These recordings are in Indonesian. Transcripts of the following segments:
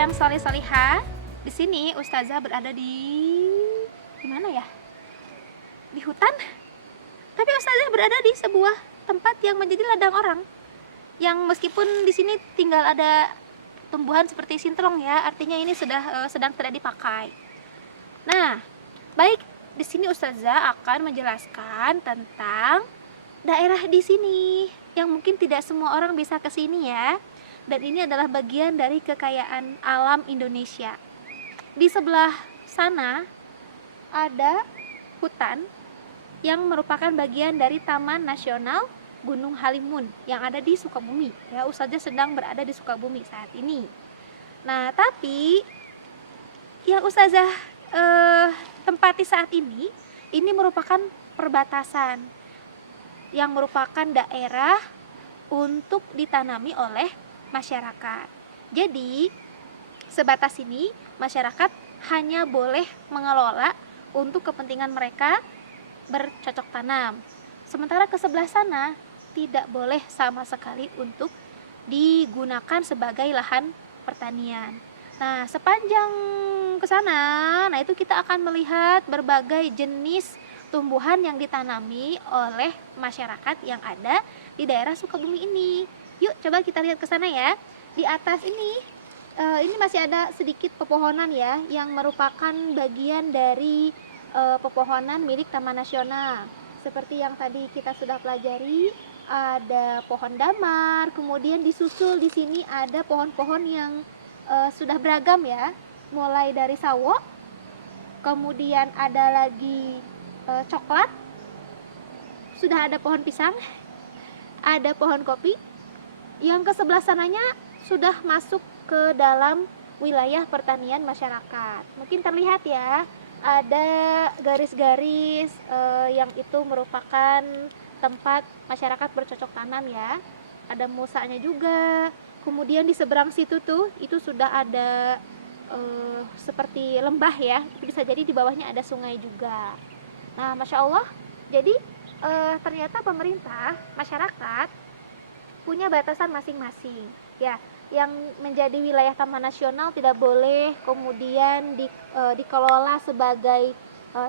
yang soleh-solihah. Di sini Ustazah berada di mana ya? Di hutan. Tapi Ustazah berada di sebuah tempat yang menjadi ladang orang. Yang meskipun di sini tinggal ada tumbuhan seperti sinterong ya, artinya ini sudah sedang tidak dipakai. Nah, baik, di sini Ustazah akan menjelaskan tentang daerah di sini yang mungkin tidak semua orang bisa ke sini ya. Dan ini adalah bagian dari kekayaan alam Indonesia. Di sebelah sana ada hutan yang merupakan bagian dari Taman Nasional Gunung Halimun yang ada di Sukabumi. Ya, Ustazah sedang berada di Sukabumi saat ini. Nah, tapi yang Ustazah tempati saat ini merupakan perbatasan yang merupakan daerah untuk ditanami oleh masyarakat. Jadi sebatas ini masyarakat hanya boleh mengelola untuk kepentingan mereka bercocok tanam. Sementara ke sebelah sana tidak boleh sama sekali untuk digunakan sebagai lahan pertanian. Nah, sepanjang ke sana, nah itu kita akan melihat berbagai jenis tumbuhan yang ditanami oleh masyarakat yang ada di daerah Sukabumi ini. Yuk coba kita lihat ke sana ya. Di atas ini masih ada sedikit pepohonan ya, yang merupakan bagian dari pepohonan milik Taman Nasional. Seperti yang tadi kita sudah pelajari, ada pohon damar, kemudian disusul di sini ada pohon-pohon yang sudah beragam ya, mulai dari sawo, kemudian ada lagi coklat, sudah ada pohon pisang, ada pohon kopi. Yang ke sebelah sananya sudah masuk ke dalam wilayah pertanian masyarakat. Mungkin terlihat ya, ada garis-garis yang itu merupakan tempat masyarakat bercocok tanam ya. Ada musanya juga. Kemudian di seberang situ tuh, itu sudah ada seperti lembah ya. Bisa jadi di bawahnya ada sungai juga. Nah, Masya Allah, jadi ternyata pemerintah, masyarakat punya batasan masing-masing ya. Yang menjadi wilayah Taman Nasional tidak boleh kemudian dikelola sebagai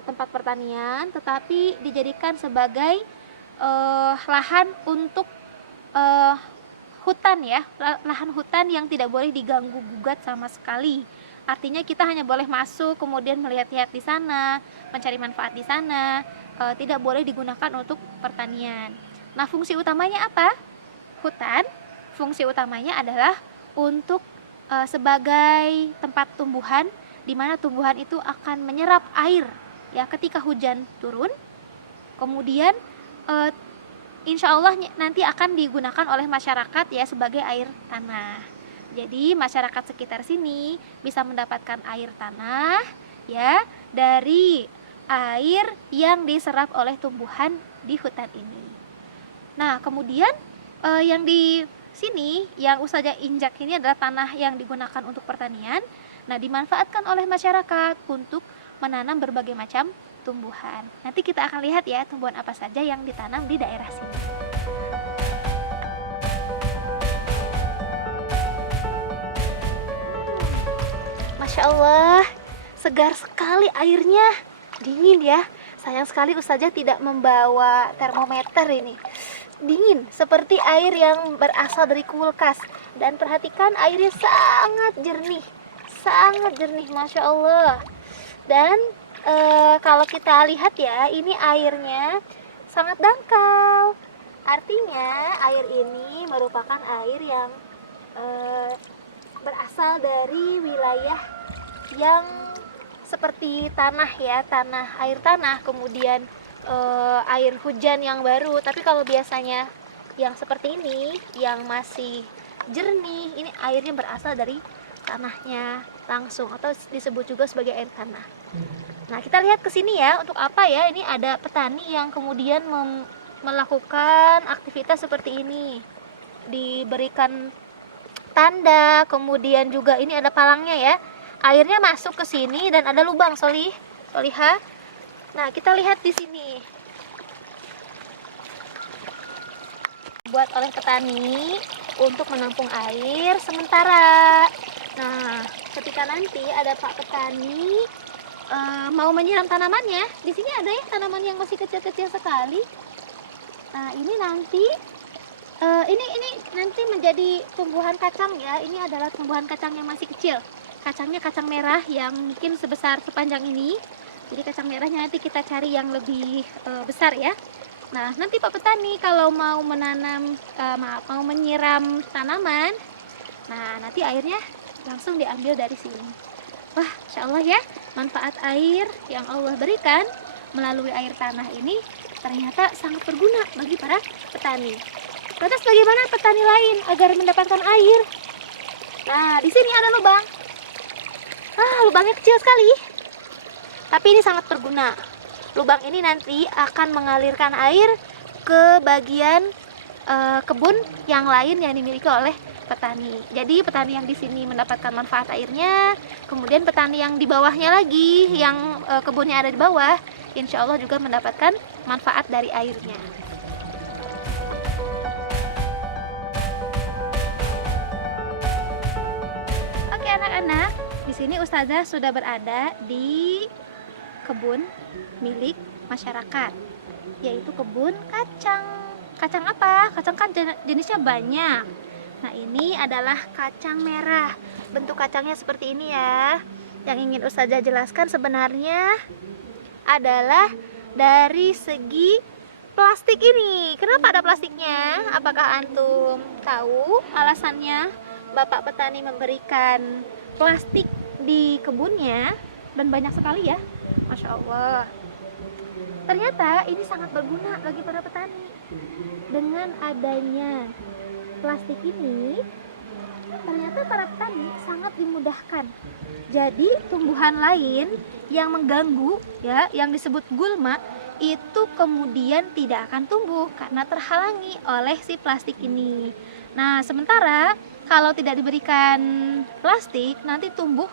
tempat pertanian, tetapi dijadikan sebagai lahan untuk hutan ya, lahan hutan yang tidak boleh diganggu gugat sama sekali. Artinya kita hanya boleh masuk, kemudian melihat-lihat di sana, mencari manfaat di sana, tidak boleh digunakan untuk pertanian. Nah, fungsi utamanya apa? Hutan, fungsi utamanya adalah untuk sebagai tempat tumbuhan, di mana tumbuhan itu akan menyerap air ya ketika hujan turun. Kemudian insya Allah nanti akan digunakan oleh masyarakat ya sebagai air tanah. Jadi masyarakat sekitar sini bisa mendapatkan air tanah ya dari air yang diserap oleh tumbuhan di hutan ini. Nah, kemudian yang di sini yang Ustazah injak ini adalah tanah yang digunakan untuk pertanian. Nah, dimanfaatkan oleh masyarakat untuk menanam berbagai macam tumbuhan. Nanti kita akan lihat ya tumbuhan apa saja yang ditanam di daerah sini. Masya Allah, segar sekali airnya, dingin ya. Sayang sekali Ustazah tidak membawa termometer ini. Dingin, seperti air yang berasal dari kulkas. Dan perhatikan airnya sangat jernih, Masya Allah. Dan kalau kita lihat ya, ini airnya sangat dangkal. Artinya air ini merupakan air yang berasal dari wilayah yang seperti tanah ya, air tanah, kemudian air hujan yang baru. Tapi kalau biasanya yang seperti ini yang masih jernih, ini airnya berasal dari tanahnya langsung atau disebut juga sebagai air tanah. Nah, kita lihat ke sini ya, untuk apa ya? Ini ada petani yang kemudian melakukan aktivitas seperti ini. Diberikan tanda, kemudian juga ini ada palangnya ya. Airnya masuk ke sini dan ada lubang solihah. Nah, kita lihat di sini. Buat oleh petani untuk menampung air sementara. Nah, ketika nanti ada Pak Petani mau menyiram tanamannya. Di sini ada ya tanaman yang masih kecil-kecil sekali. Nah, ini nanti ini nanti menjadi tumbuhan kacang ya. Ini adalah tumbuhan kacang yang masih kecil. Kacangnya kacang merah yang mungkin sebesar sepanjang ini. Jadi kacang merahnya nanti kita cari yang lebih besar ya. Nah, nanti Pak Petani kalau mau menanam, mau menyiram tanaman, nah nanti airnya langsung diambil dari sini. Wah, insya Allah ya, manfaat air yang Allah berikan melalui air tanah ini ternyata sangat berguna bagi para petani. Lantas bagaimana petani lain agar mendapatkan air? Nah, di sini ada lubang. Lubangnya kecil sekali, tapi ini sangat berguna. Lubang ini nanti akan mengalirkan air ke bagian kebun yang lain yang dimiliki oleh petani. Jadi petani yang di sini mendapatkan manfaat airnya, kemudian petani yang di bawahnya lagi, yang kebunnya ada di bawah, insya Allah juga mendapatkan manfaat dari airnya. Oke anak-anak, di sini Ustazah sudah berada di kebun milik masyarakat, yaitu kebun kacang. Kacang apa? Kacang kan jenisnya banyak. Nah, ini adalah kacang merah. Bentuk kacangnya seperti ini ya. Yang ingin Ustazah jelaskan sebenarnya adalah dari segi plastik ini. Kenapa ada plastiknya? Apakah antum tahu alasannya Bapak petani memberikan plastik di kebunnya? Dan banyak sekali ya. Masya Allah. Ternyata ini sangat berguna bagi para petani. Dengan adanya plastik ini, ternyata para petani sangat dimudahkan. Jadi tumbuhan lain yang mengganggu ya, yang disebut gulma, itu kemudian tidak akan tumbuh karena terhalangi oleh si plastik ini. Nah, sementara kalau tidak diberikan plastik, nanti tumbuh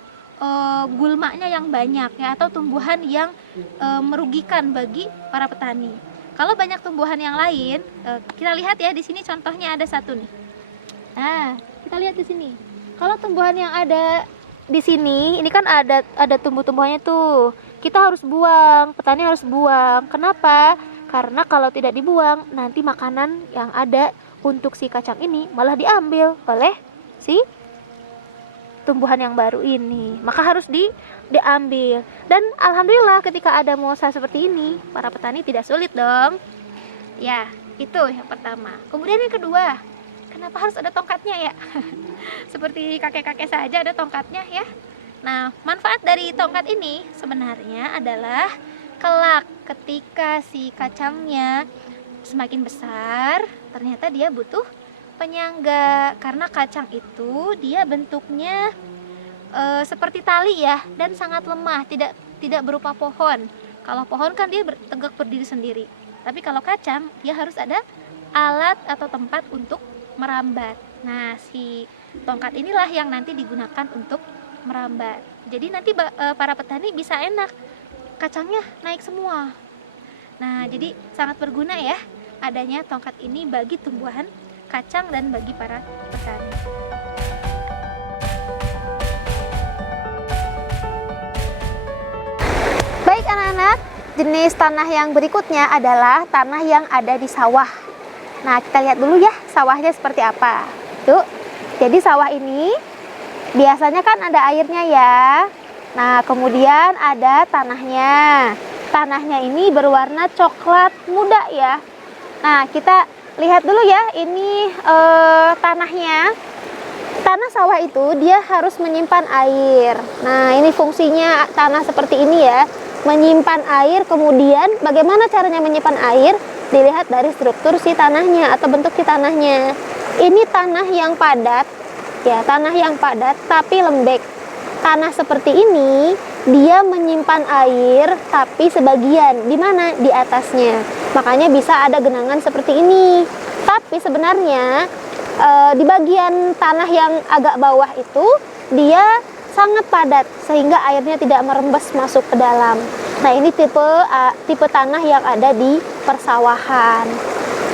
gulmanya yang banyak ya, atau tumbuhan yang merugikan bagi para petani. Kalau banyak tumbuhan yang lain, kita lihat ya di sini contohnya ada satu nih. Nah, kita lihat di sini. Kalau tumbuhan yang ada di sini, ini kan ada tumbuh-tumbuhannya tuh. Kita harus buang, petani harus buang. Kenapa? Karena kalau tidak dibuang, nanti makanan yang ada untuk si kacang ini malah diambil oleh si tumbuhan yang baru ini, maka harus diambil. Dan alhamdulillah ketika ada mosa seperti ini, para petani tidak sulit dong. Ya, itu yang pertama. Kemudian yang kedua, kenapa harus ada tongkatnya ya? Seperti kakek-kakek saja ada tongkatnya ya. Nah, manfaat dari tongkat ini sebenarnya adalah kelak ketika si kacangnya semakin besar, ternyata dia butuh penyangga, karena kacang itu dia bentuknya seperti tali ya, dan sangat lemah, tidak berupa pohon. Kalau pohon kan dia tegak berdiri sendiri, tapi kalau kacang dia harus ada alat atau tempat untuk merambat. Nah, si tongkat inilah yang nanti digunakan untuk merambat. Jadi nanti para petani bisa enak, kacangnya naik semua. Nah, jadi sangat berguna ya adanya tongkat ini bagi tumbuhan kacang dan bagi para petani. Baik anak-anak, jenis tanah yang berikutnya adalah tanah yang ada di sawah. Nah, kita lihat dulu ya sawahnya seperti apa. Tuh, jadi sawah ini biasanya kan ada airnya ya. Nah, kemudian ada tanahnya. Tanahnya ini berwarna coklat muda ya. Nah, kita lihat dulu ya, ini tanahnya. Tanah sawah itu dia harus menyimpan air. Nah, ini fungsinya tanah seperti ini ya, menyimpan air. Kemudian bagaimana caranya menyimpan air? Dilihat dari struktur si tanahnya atau bentuk si tanahnya. Ini tanah yang padat ya, tanah yang padat tapi lembek. Tanah seperti ini dia menyimpan air tapi sebagian di mana? Di atasnya. Makanya bisa ada genangan seperti ini. Tapi sebenarnya di bagian tanah yang agak bawah itu dia sangat padat sehingga airnya tidak merembes masuk ke dalam. Nah, ini tipe tanah yang ada di persawahan.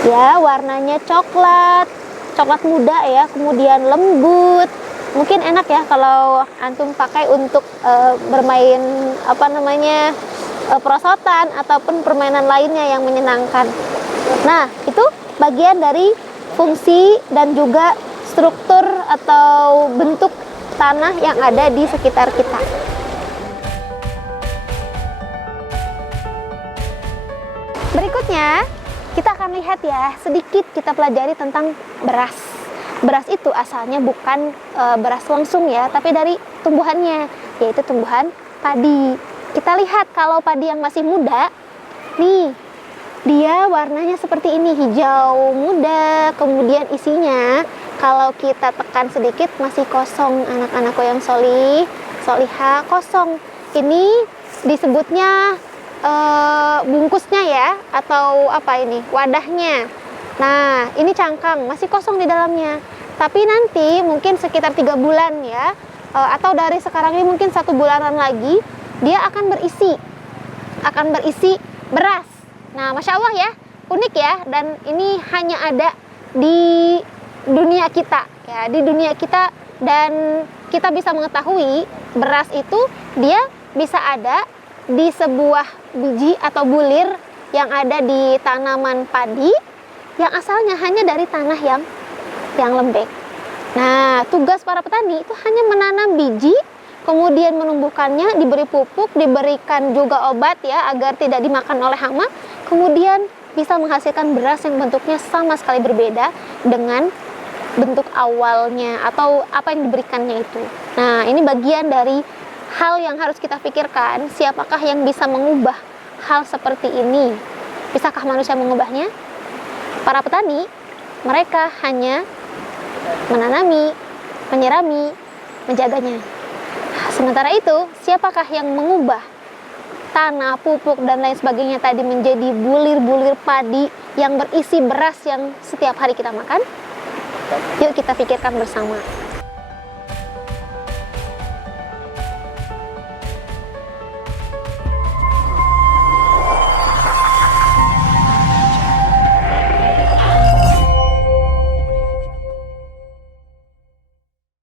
Ya, warnanya coklat muda ya, kemudian lembut. mungkin enak ya kalau antum pakai untuk bermain perosotan ataupun permainan lainnya yang menyenangkan. Nah, itu bagian dari fungsi dan juga struktur atau bentuk tanah yang ada di sekitar kita. Berikutnya, kita akan lihat ya, sedikit kita pelajari tentang beras. Beras itu asalnya bukan beras langsung ya, tapi dari tumbuhannya, yaitu tumbuhan padi. Kita lihat kalau padi yang masih muda, nih, dia warnanya seperti ini, hijau muda, kemudian isinya kalau kita tekan sedikit masih kosong, anak-anakku yang solihah, kosong. Ini disebutnya bungkusnya ya, atau apa ini, wadahnya. Nah, ini cangkang, masih kosong di dalamnya. Tapi nanti mungkin sekitar 3 bulan ya, atau dari sekarang ini mungkin 1 bulanan lagi, dia akan berisi beras. Nah, Masya Allah ya, unik ya, dan ini hanya ada di dunia kita ya, di dunia kita, dan kita bisa mengetahui beras itu dia bisa ada di sebuah biji atau bulir yang ada di tanaman padi yang asalnya hanya dari tanah yang lembek. Nah, tugas para petani itu hanya menanam biji, kemudian menumbuhkannya, diberi pupuk, diberikan juga obat ya agar tidak dimakan oleh hama, kemudian bisa menghasilkan beras yang bentuknya sama sekali berbeda dengan bentuk awalnya atau apa yang diberikannya itu. Nah, ini bagian dari hal yang harus kita pikirkan, siapakah yang bisa mengubah hal seperti ini? Bisakah manusia mengubahnya? Para petani, mereka hanya menanami, menyirami, menjaganya. Sementara itu, siapakah yang mengubah tanah, pupuk, dan lain sebagainya tadi menjadi bulir-bulir padi yang berisi beras yang setiap hari kita makan? Yuk kita pikirkan bersama.